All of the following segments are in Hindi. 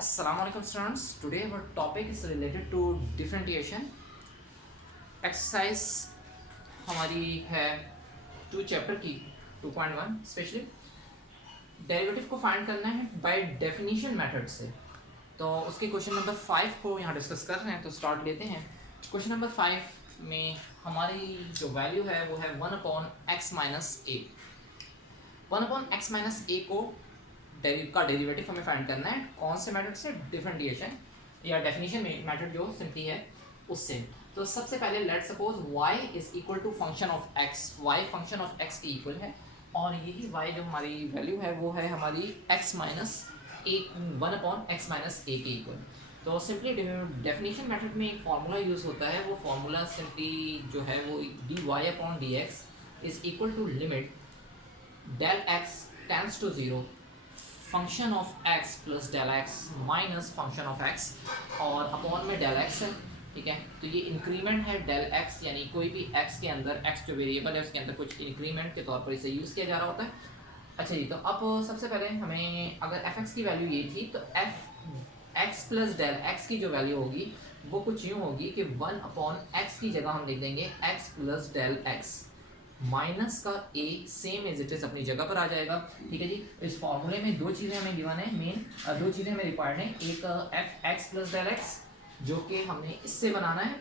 Assalamualaikum students. Today our topic is related to differentiation. Exercise हमारी है 2 चैप्टर की 2.1 स्पेशली डेरिवेटिव को फाइंड करना है बाय डेफिनेशन मेथड से। तो उसके क्वेश्चन नंबर 5 को यहाँ डिस्कस कर रहे हैं, तो स्टार्ट लेते हैं। क्वेश्चन नंबर 5 में हमारी जो वैल्यू है वो है 1/x माइनस ए। 1/x माइनस ए को का डेरिवेटिव हमें फाइंड करना है कौन से मेथड से? डिफरेंशिएशन या डेफिनेशन मेथड जो सिंपली है उससे। तो सबसे पहले let's suppose y is equal to function of x, y function of x के इक्वल है और यही y जो हमारी वैल्यू है वो है हमारी x माइनस ए 1/x माइनस ए के इक्वल। तो सिंपली डेफिनेशन मेथड में एक फार्मूला यूज़ होता है, वो फार्मूला सिंपली जो है वो dy/dx is equal to limit del x tends to 0 function of x plus del x minus function of x और अपॉन में डेल x है, ठीक है। तो ये इंक्रीमेंट है डेल x, यानी कोई भी x के अंदर x जो वेरिएबल है उसके अंदर कुछ इंक्रीमेंट के तौर पर इसे यूज़ किया जा रहा होता है। अच्छा जी, तो अब सबसे पहले हमें अगर f(x) की वैल्यू ये थी तो f(x) प्लस डेल x की जो वैल्यू होगी वो कुछ यूँ होगी कि 1/x की जगह हम लिख देंगे x plus del x minus का a same as it is अपनी जगह पर आ जाएगा, ठीक है जी। इस फॉर्मूले में दो चीज़ें हमें गिवन है, मेन दो चीज़ें हमें रिक्वायर्ड हैं। एक f(x) प्लस डेल x जो कि हमने इससे बनाना है,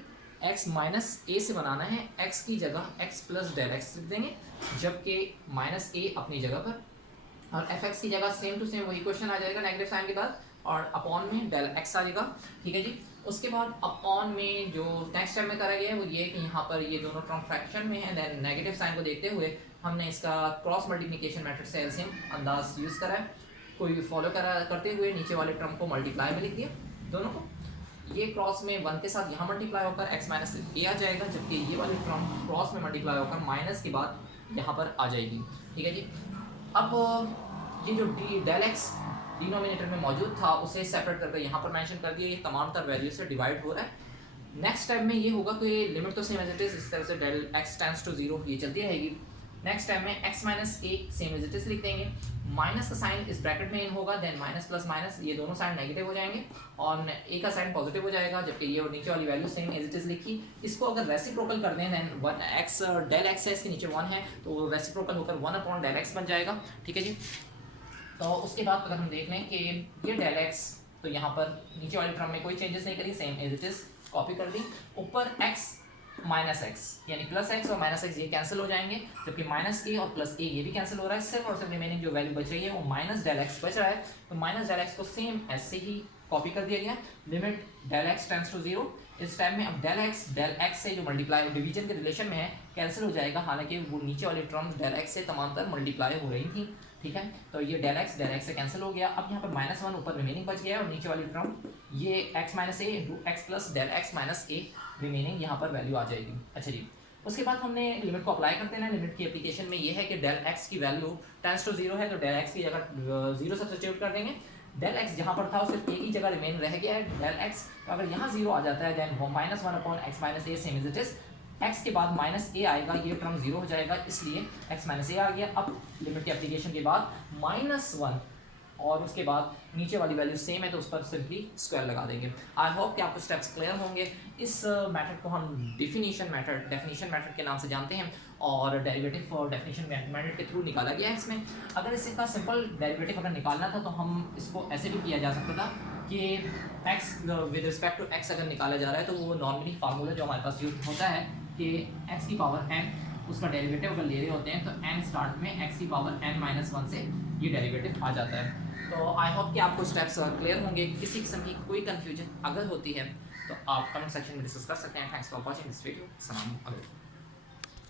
x माइनस a से बनाना है, x की जगह x प्लस डेल x लिख देंगे, जबकि माइनस a अपनी जगह पर और f(x) की जगह सेम टू सेम वही क्वेश्चन आ जाएगा नेगेटिव साइन के बाद और अपॉन में डेल x आ जाएगा, ठीक है जी। उसके बाद अपॉन में जो नेक्स्ट टाइम में करा गया है वो ये कि यहाँ पर ये दोनों टर्म फ्रैक्शन में है, देन नेगेटिव साइन को देखते हुए हमने इसका क्रॉस मल्टीप्लिकेशन मेथड से एलसीएम अंदाज यूज़ करा है, कोई फॉलो करते हुए नीचे वाले टर्म को मल्टीप्लाई में लिख दिया दोनों को। ये क्रॉस में 1 के साथ यहाँ मल्टीप्लाई होकर x माइनस ए आ जाएगा, जबकि ये वाली टर्म क्रॉस में मल्टीप्लाई होकर माइनस के बाद यहाँ पर आ जाएगी, ठीक है जी। अब ये जो डेल एक्स डिनोमिनेटर में मौजूद था उसे सेपरेट करके यहाँ पर मेंशन कर दिया, ये तमाम तर वैल्यू से डिवाइड हो रहा है। नेक्स्ट टाइम में ये होगा कि लिमिट तो सेम एज इट इज, इस तरह से डेल एक्स टेंड्स टू 0 ये चलती रहेगी। नेक्स्ट टाइम में x minus a same as it is लिख देंगे, माइनस का साइन इस ब्रैकेट में इन होगा, देन माइनस प्लस माइनस ये दोनों साइन नेगेटिव हो जाएंगे और a का साइन पॉजिटिव हो जाएगा, जबकि ये और नीचे वाली value same as it is लिखी। इसको अगर रेसिप्रोकल कर दें देन 1x डेल एक्स है, इसके नीचे 1 है तो रेसिप्रोकल होकर 1/डेल एक्स बन जाएगा, ठीक है जी। तो उसके बाद अगर हम देख लें कि ये डेल एक्स तो यहाँ पर नीचे वाली टर्म में कोई चेंजेस नहीं करी, same as it is copy कर दी। ऊपर x माइनस एक्स यानी प्लस एक्स और माइनस एक्स ये कैंसिल हो जाएंगे, जबकि माइनस ए और प्लस ए ये भी कैंसिल हो रहा है। सिर्फ और सिर्फ रिमेनिंग जो वैल्यू बच रही है वो माइनस डेल एक्स बच रहा है, तो माइनस डेल एक्स को सेम ऐसे ही कॉपी कर दिया गया। Limit del x tends to 0, इस टाइम में अब डेल एक्स से जो मल्टीप्लाई डिवीजन के रिलेशन में है कैंसिल हो जाएगा, हालांकि वो नीचे वाली टर्म्स डेल एक्स से तमाम तर मल्टीप्लाई हो रही थी, ठीक है। तो ये डेल एक्स से कैंसिल हो गया। अब यहाँ पर -1 ऊपर रिमेनिंग बच गया और नीचे वाली टर्म ये x minus a into x plus del x minus a remaining यहाँ पर वैल्यू आ जाएगी। अच्छा जी, उसके बाद हमने लिमिट को अप्लाई करते हैं। लिमिट की एप्लीकेशन में ये है कि डेल एक्स की वैल्यू टेंड्स टू 0 है तो डेल एक्स की जगह 0 सब्स्टिट्यूट कर देंगे। डेल एक्स जहाँ पर था सिर्फ एक ही जगह रिमेन रह गया है डेल एक्स, तो अगर यहाँ 0 आ जाता है then -1/x minus a same as it is, x के बाद माइनस ए आएगा, ये टर्म 0 हो जाएगा, इसलिए x माइनस ए आ गया। अब लिमिट की एप्लीकेशन के बाद -1 और उसके बाद नीचे वाली वैल्यू सेम है तो उस पर सिंपली स्क्वायर लगा देंगे। आई होप कि आपको स्टेप्स क्लियर होंगे। इस मेथड को हम डेफिनेशन मेथड के नाम से जानते हैं और डेरिवेटिव और डेफिनेशन मेथड के थ्रू निकाला गया है। इसमें अगर इसका सिंपल डेरिवेटिव अगर निकालना था तो हम इसको ऐसे भी किया जा सकता था कि x with respect to x अगर निकाला जा रहा है तो वो नॉर्मली फार्मूला जो हमारे पास यूज होता है कि x की पावर n उसका डेरिवेटिव अगर ले रहे होते हैं तो n स्टार्ट में x की पावर n-1 से ये डेरिवेटिव आ जाता है। तो आई होप कि आपको स्टेप्स क्लियर होंगे। किसी किस्म की कोई कन्फ्यूजन अगर होती है तो आप कमेंट सेक्शन में डिस्कस कर सकते हैं। Thanks for watching this video. सलाम अलैकुम।